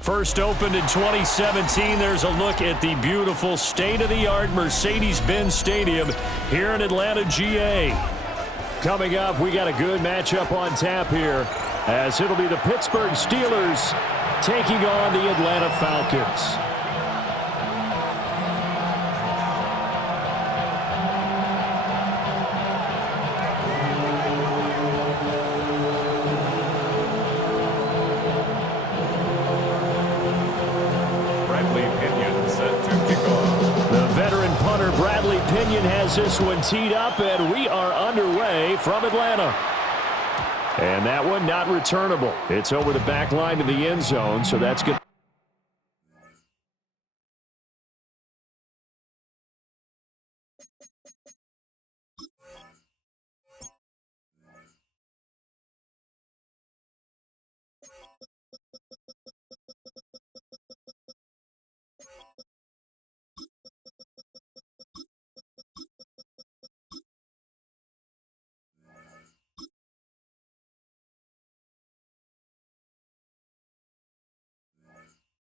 First opened in 2017. There's a look at the beautiful state-of-the-art Mercedes-Benz Stadium here in Atlanta, GA. Coming up, we got a good matchup on tap here, as it'll be the Pittsburgh Steelers taking on the Atlanta Falcons. Has this one teed up, and we are underway from Atlanta. And that one not returnable. It's over the back line to the end zone, so that's good.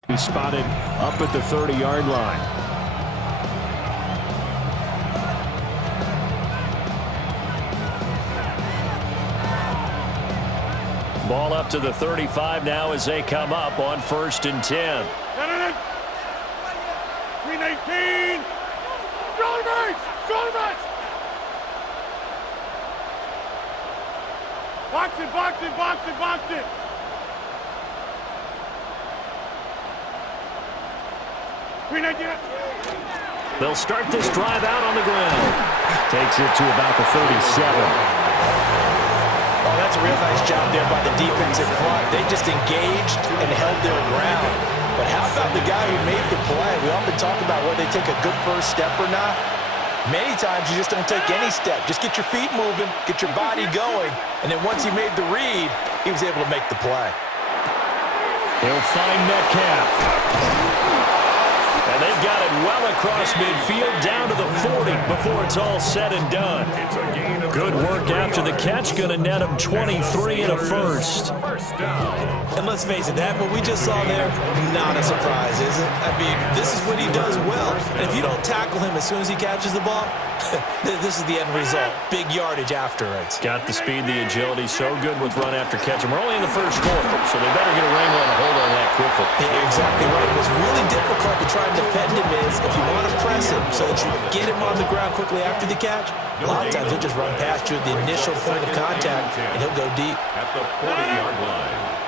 He's spotted up at the 30-yard line. Ball up to the 35 now as they come up on 1st and 10. 319. Shoulder base. Shoulder base. Box it, box it, box it, box it. They'll start this drive out on the ground. Takes it to about the 37. Oh, that's a real nice job there by the defensive front. They just engaged and held their ground. But how about the guy who made the play? We often talk about whether they take a good first step or not. Many times you just don't take any step. Just get your feet moving, get your body going, and then once he made the read, he was able to make the play. He'll find Metcalf. And they've got it well across midfield down to the 40 before it's all said and done. Good work after the catch. Going to net him 23 and a first. And let's face it, that what we just saw there, not a surprise, is it? I mean, this is what he does well. And if you don't tackle him as soon as he catches the ball, this is the end result. Big yardage afterwards. Got the speed, the agility, so good with run after catch. And we're only in the first quarter, so they better get a wrangle and a hold on that quickly. Yeah, exactly right. What's really difficult to try and defend him is if you want to press him so that you get him on the ground quickly after the catch, a lot of times he'll just run past you at the initial point of contact, and he'll go deep. At the 40-yard line.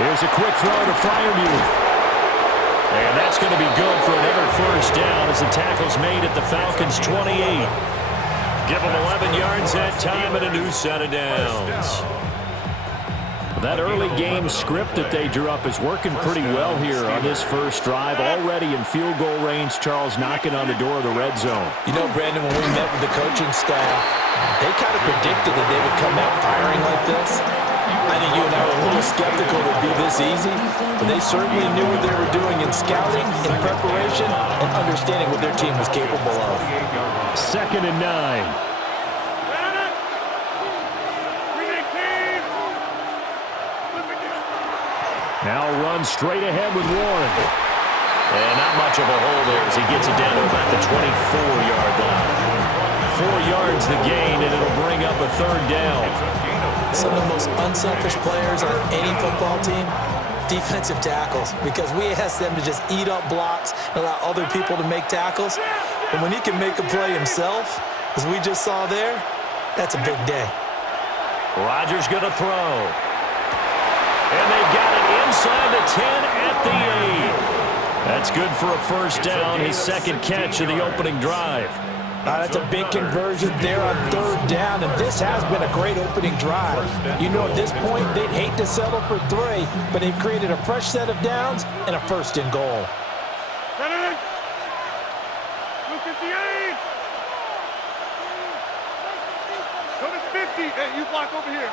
Here's a quick throw to Freiermuth. And that's going to be good for another first down as the tackle's made at the Falcons' 28. Give them 11 yards that time and a new set of downs. That early game script that they drew up is working pretty well here on this first drive. Already in field goal range, Charles knocking on the door of the red zone. You know, Brandon, when we met with the coaching staff, they kind of predicted that they would come out firing like this. I think you and I were a little skeptical it would be this easy, but they certainly knew what they were doing in scouting, in preparation, and understanding what their team was capable of. 2nd and 9. Now run straight ahead with Warren. And not much of a hole there as he gets it down to about the 24-yard line. 4 yards the gain, and it'll bring up a 3rd down. Some of the most unselfish players on any football team, defensive tackles, because we ask them to just eat up blocks and allow other people to make tackles. And when he can make a play himself, as we just saw there, that's a big day. Rodgers going to throw. And they've got it inside the 10 at the 8. That's good for a first down, his 2nd catch of the opening drive. That's a big conversion there on 3rd down, and this has been a great opening drive. You know, at this point, they'd hate to settle for 3, but they've created a fresh set of downs and a 1st and goal. 258. Go to 50. Hey, you block over here.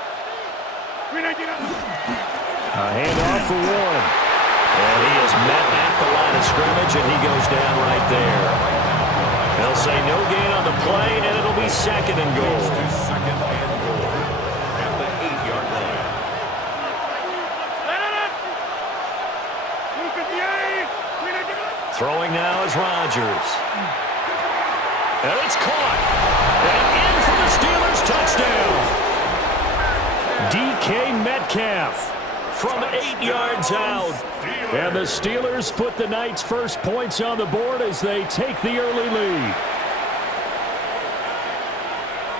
319. A handoff for Warren. And he is met at the line of scrimmage, and he goes down right there. They'll say no gain on the play, and it'll be 2nd and goal. Second and goal at the 8-yard Throwing now is Rodgers. And it's caught. And in for the Steelers touchdown. DK Metcalf from 8 yards out. And the Steelers put the night's first points on the board as they take the early lead.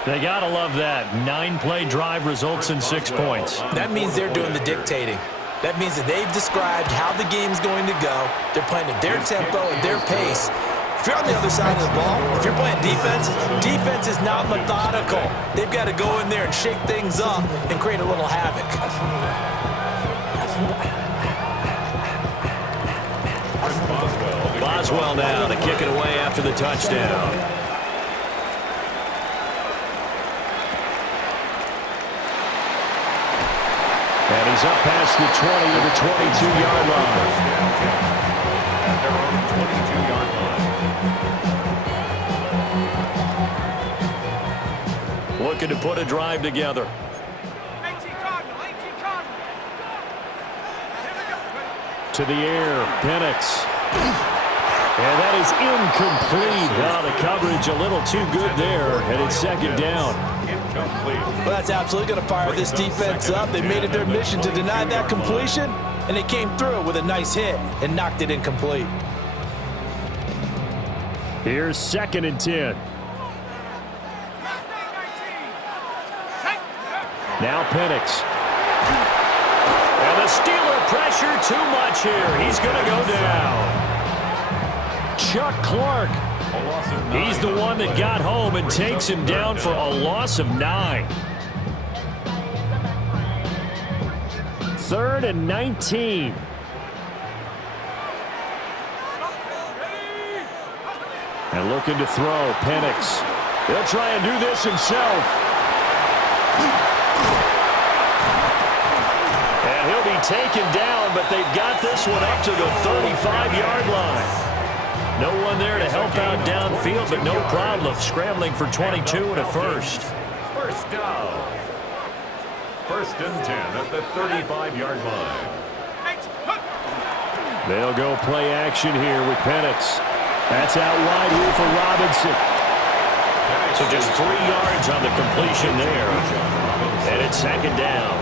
They got to love that. 9-play drive results in 6 points. That means they're doing the dictating. That means that they've described how the game's going to go. They're playing at their tempo and their pace. If you're on the other side of the ball, if you're playing defense, defense is not methodical. They've got to go in there and shake things up and create a little havoc. Boswell now to kick it away after the touchdown. And he's up past the 20 to the 22-yard line. At their own 22-yard line. Looking to put a drive together. 18 Cardinal. To the air, Penix. And that is incomplete. Now the coverage a little too good there, and it's second down. Well, that's absolutely going to fire this defense up. They made it their mission to deny that completion, and they came through with a nice hit and knocked it incomplete. Here's 2nd and 10. Now Penix. And the Steeler pressure too much here. He's going to go down. Chuck Clark. He's the one that got home and takes him down for a loss of 9. 3rd and 19. And looking to throw, Penix. He'll try and do this himself. And he'll be taken down, but they've got this one up to the 35-yard line. No one there to help out downfield, but no problem. Scrambling for 22 and a first. First down. 1st and 10 at the 35-yard line. They'll go play action here with Penix. That's out wide here for Robinson. So just 3 yards on the completion there. And it's 2nd down.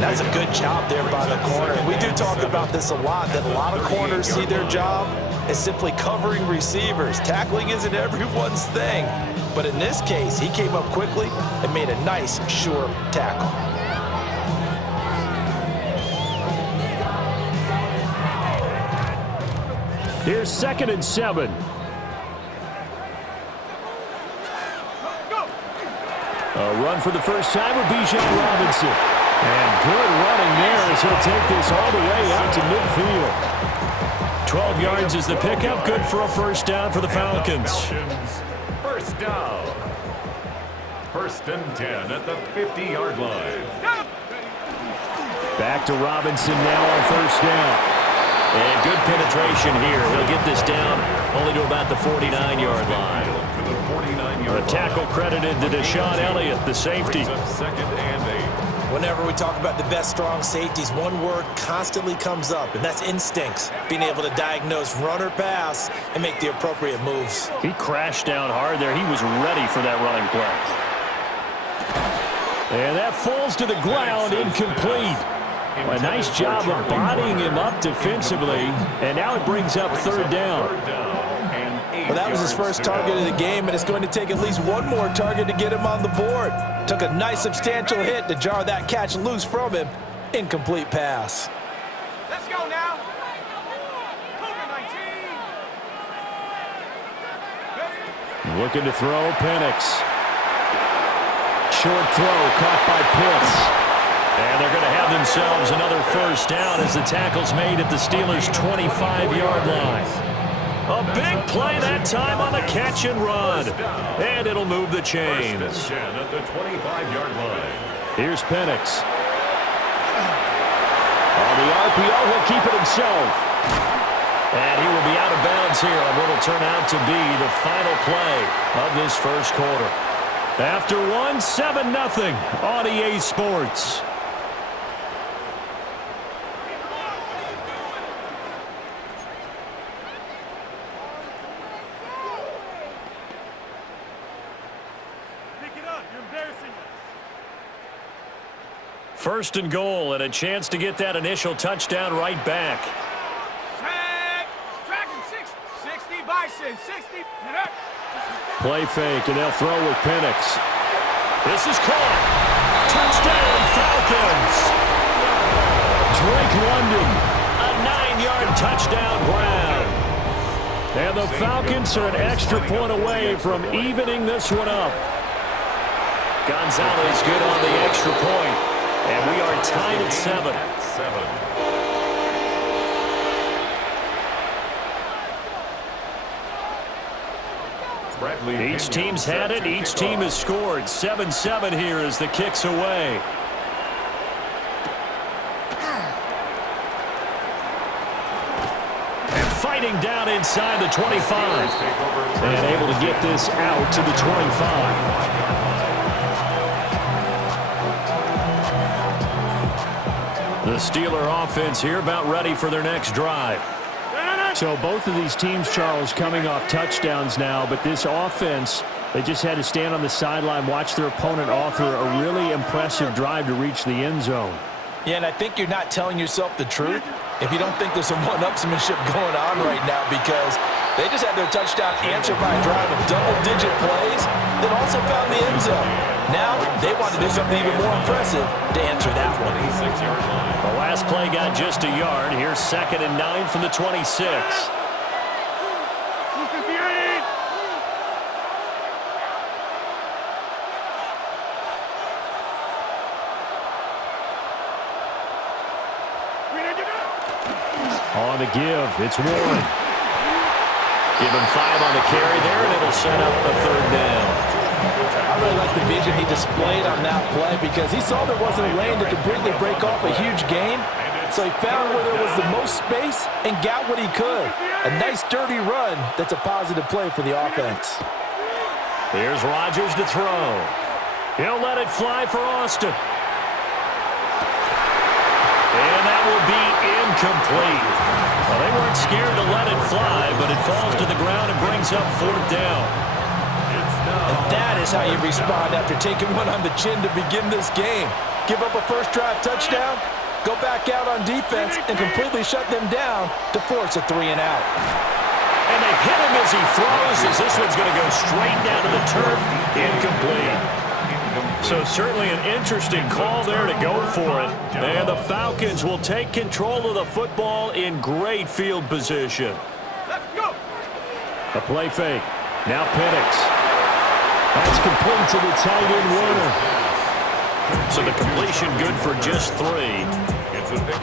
That's a good job there by the corner. We do talk about this a lot, that a lot of corners see their job as simply covering receivers. Tackling isn't everyone's thing. But in this case, he came up quickly and made a nice, sure tackle. Here's 2nd and 7. A run for the first time with Bijan Robinson. And good running there as he'll take this all the way out to midfield. 12 yards is the pickup. Good for a first down for the Falcons. First down. 1st and 10 at the 50-yard line. Back to Robinson now on first down. And good penetration here. He'll get this down only to about the 49-yard line. A tackle credited to Deshaun Elliott, the safety. 2nd and 8. Whenever we talk about the best strong safeties, one word constantly comes up, and that's instincts. Being able to diagnose run or pass and make the appropriate moves. He crashed down hard there. He was ready for that running play. And that falls to the ground, incomplete. A nice job of bodying him up defensively, and now it brings up 3rd down. Well, that was his first target of the game, and it's going to take at least one more target to get him on the board. Took a nice substantial hit to jar that catch loose from him. Incomplete pass. Let's go now. Looking to throw, Penix. Short throw caught by Pitts. And they're going to have themselves another first down as the tackle's made at the Steelers' 25-yard line. A big play that time on the catch and run. And it'll move the chains. 1st and 10 at the 25-yard line. Here's Penix. On the RPO, he'll keep it himself. And he will be out of bounds here on what will turn out to be the final play of this first quarter. After one, 7-0 on EA Sports. First and goal, and a chance to get that initial touchdown right back. Dragon 60 Bison, 60. Play fake, and they'll throw with Penix. This is caught. Touchdown, Falcons. Drake London, a 9-yard touchdown grab. And the Falcons are an extra point away from evening this one up. Gonzalez good on the extra point. And we are tied at 7. Each team's had it. Each team has scored. 7-7 here as the kick's away. And fighting down inside the 25. And able to get this out to the 25. The Steeler offense here about ready for their next drive. So both of these teams, Charles, coming off touchdowns now, but this offense, they just had to stand on the sideline, watch their opponent author a really impressive drive to reach the end zone. Yeah, and I think you're not telling yourself the truth if you don't think there's some one-upsmanship going on right now, because they just had their touchdown answered by a drive of double-digit plays that also found the end zone. Now they want to do something even more impressive to answer that one. The last play got just a yard. Here's 2nd and 9 from the 26. On the give, it's Warren. Give him 5 on the carry there, and it'll set up a 3rd down. I really like the vision he displayed on that play, because he saw there wasn't a lane to completely break off a huge gain. So he found where there was the most space and got what he could. A nice, dirty run that's a positive play for the offense. Here's Rodgers to throw. He'll let it fly for Austin. And that will be incomplete. Well, they weren't scared to let it fly, but it falls to the ground and brings up 4th down. And that is how you respond after taking one on the chin to begin this game. Give up a first drive touchdown, go back out on defense, and completely shut them down to force a 3-and-out. And they hit him as he throws, as this one's going to go straight down to the turf. Incomplete. So certainly an interesting call there to go for it. And the Falcons will take control of the football in great field position. Let's go. A play fake. Now Penix. That's complete to the tight end Warner. So the completion good for just 3.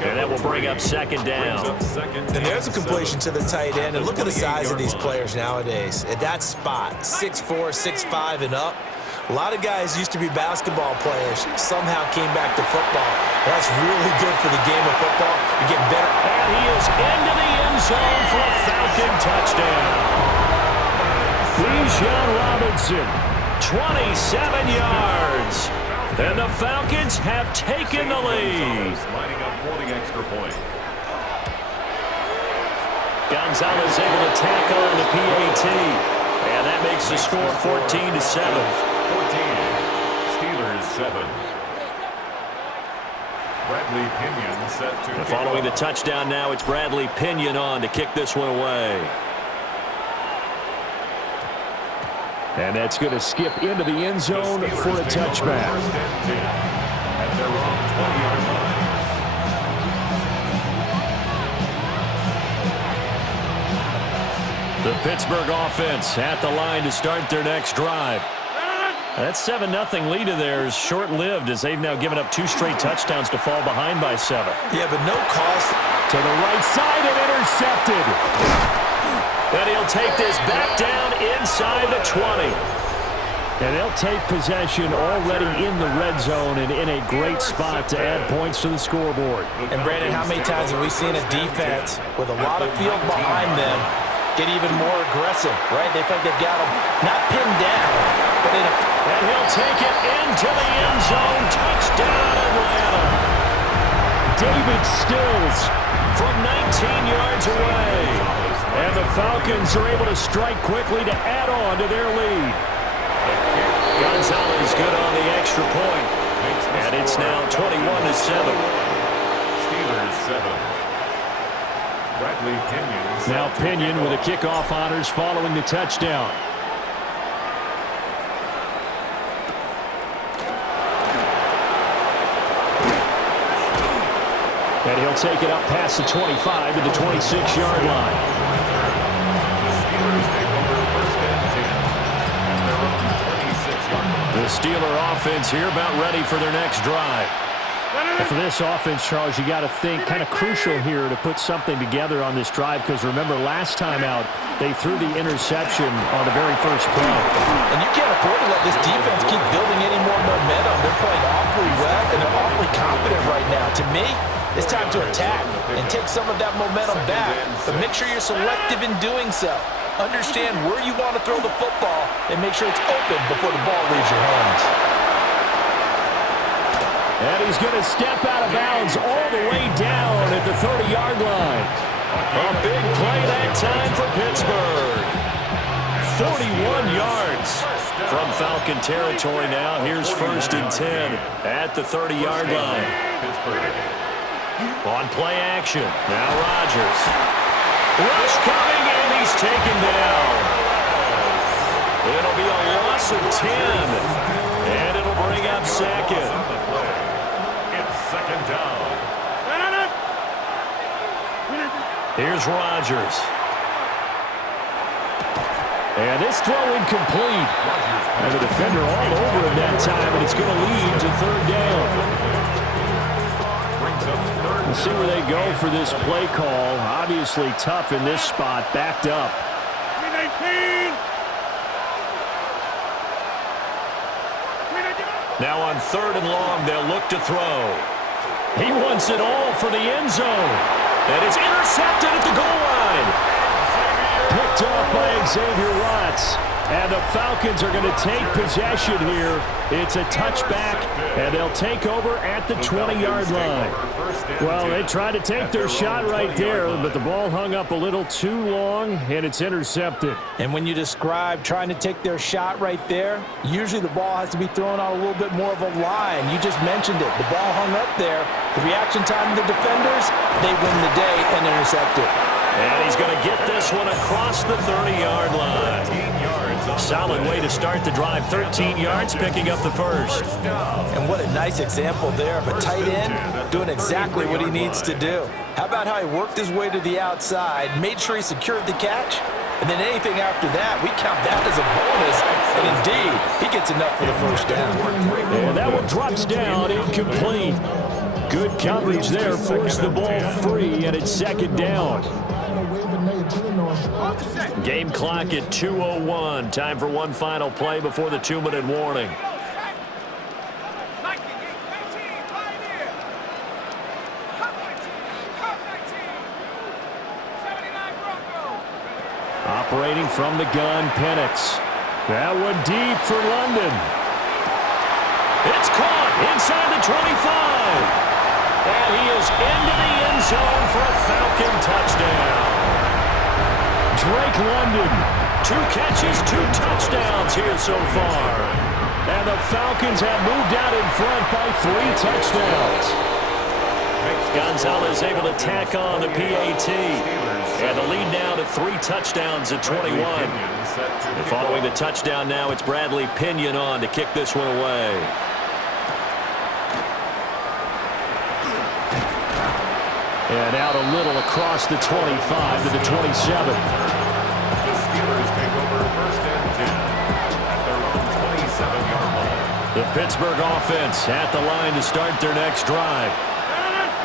And that will bring up 2nd down. And there's a completion to the tight end. And look at the size of these players nowadays. At that spot, 6'4", 6'5", and up. A lot of guys used to be basketball players, somehow came back to football. That's really good for the game of football. You get better. And he is into the end zone for a Falcon touchdown. Bijan Robinson, 27 yards. And the Falcons have taken the lead. Lining up for the extra point. Gonzalez able to tackle on the PAT. And that makes the score 14-7. 14. Steelers 7. Bradley Pinion set to. Following the touchdown now, it's Bradley Pinion on to kick this one away. And that's going to skip into the end zone for a touchback. First and 10 at their own 20-yard line. The Pittsburgh offense at the line to start their next drive. That 7-0 lead of theirs short-lived, as they've now given up 2 straight touchdowns to fall behind by 7. Yeah, but no cost. To the right side and intercepted. And he'll take this back down inside the 20. And they'll take possession already in the red zone and in a great spot to add points to the scoreboard. And Brandon, how many times have we seen a defense with a lot of field behind them get even more aggressive, right? They think they've got them not pinned down, but in a... And he'll take it into the end zone. Touchdown, Atlanta. David Stills from 19 yards away. And the Falcons are able to strike quickly to add on to their lead. Gonzalez good on the extra point. And it's It's now 21-7. Steelers 7. Bradley Pinion. Now Pinion with the kickoff honors following the touchdown. And he'll take it up past the 25 to the 26-yard line. The Steelers take over first and 10 at their own 26-yard line. The Steeler offense here about ready for their next drive. For this offense, Charles, you got to think kind of crucial here to put something together on this drive, because remember last time out they threw the interception on the very first play. And you can't afford to let this defense keep building any more momentum. They're playing awfully well, and they're awfully confident right now. To me, it's time to attack and take some of that momentum back, but make sure you're selective in doing so. Understand where you want to throw the football and make sure it's open before the ball leaves your hands. And he's going to step out of bounds all the way down at the 30-yard line. A big play that time for Pittsburgh. 41 yards from Falcon territory now. Here's first and 10 at the 30-yard line. On play action. Now Rodgers. Rush coming, and he's taken down. It'll be a loss of 10. And it'll bring up second. Second down. Here's Rodgers. And this throw incomplete. And the defender all over him that time, and it's going to lead to third down. We'll see where they go for this play call. Obviously tough in this spot, backed up. 319. Now on third and long, they'll look to throw. He wants it all for the end zone. And it's intercepted at the goal line. Picked up by Xavier Watts. And the Falcons are going to take possession here. It's a touchback, and they'll take over at the 20-yard line. Well, they tried to take their shot right there, but the ball hung up a little too long, and it's intercepted. And when you describe trying to take their shot right there, usually the ball has to be thrown on a little bit more of a line. You just mentioned it. The ball hung up there. The reaction time of the defenders, they win the day and intercept it. And he's going to get this one across the 30-yard line. Solid way to start the drive. 13 yards, picking up the first. And what a nice example there of a tight end doing exactly what he needs to do. How about how he worked his way to the outside, made sure he secured the catch, and then anything after that, we count that as a bonus. And indeed, he gets enough for the first down. And that one drops down, incomplete. Good coverage there, forced the ball free, and it's second down. Game clock at 2:01. Time for one final play before the 2-minute warning. Operating from the gun, Penix. That one deep for London. It's caught inside the 25. And he is into the end zone for a Falcon touchdown. Drake London, 2 catches, 2 touchdowns here so far. And the Falcons have moved out in front by 3 touchdowns. Gonzalez able to tack on the PAT. And the lead now to 3 touchdowns at 21. And following the touchdown now, it's Bradley Pinion on to kick this one away. And out a little across the 25 to the 27. The Steelers take over first and 10 at their own 27-yard line. The Pittsburgh offense at the line to start their next drive.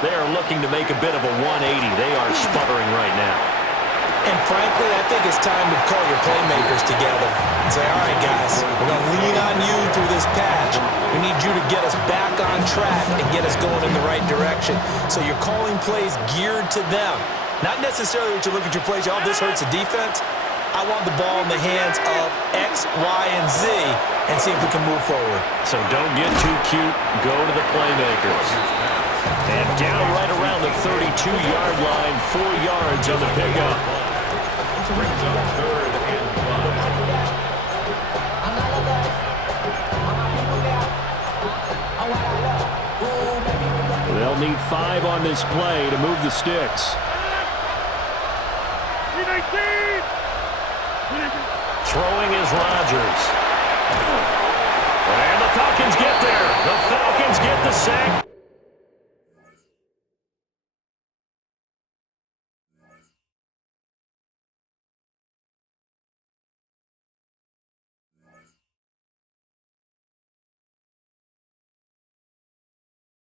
They are looking to make a bit of a 180. They are sputtering right now. And frankly, I think it's time to call your playmakers together and say, all right, guys, we're going to lean on you through this patch. We need you to get us back on track and get us going in the right direction. So you're calling plays geared to them. Not necessarily that you look at your plays, oh, this hurts the defense. I want the ball in the hands of X, Y, and Z and see if we can move forward. So don't get too cute. Go to the playmakers. And down right around the 32-yard line, 4 yards on the pickup. Brings up third and 5. need 5 on this play to move the sticks. Throwing is Rodgers. And the Falcons get there. The Falcons get the sack.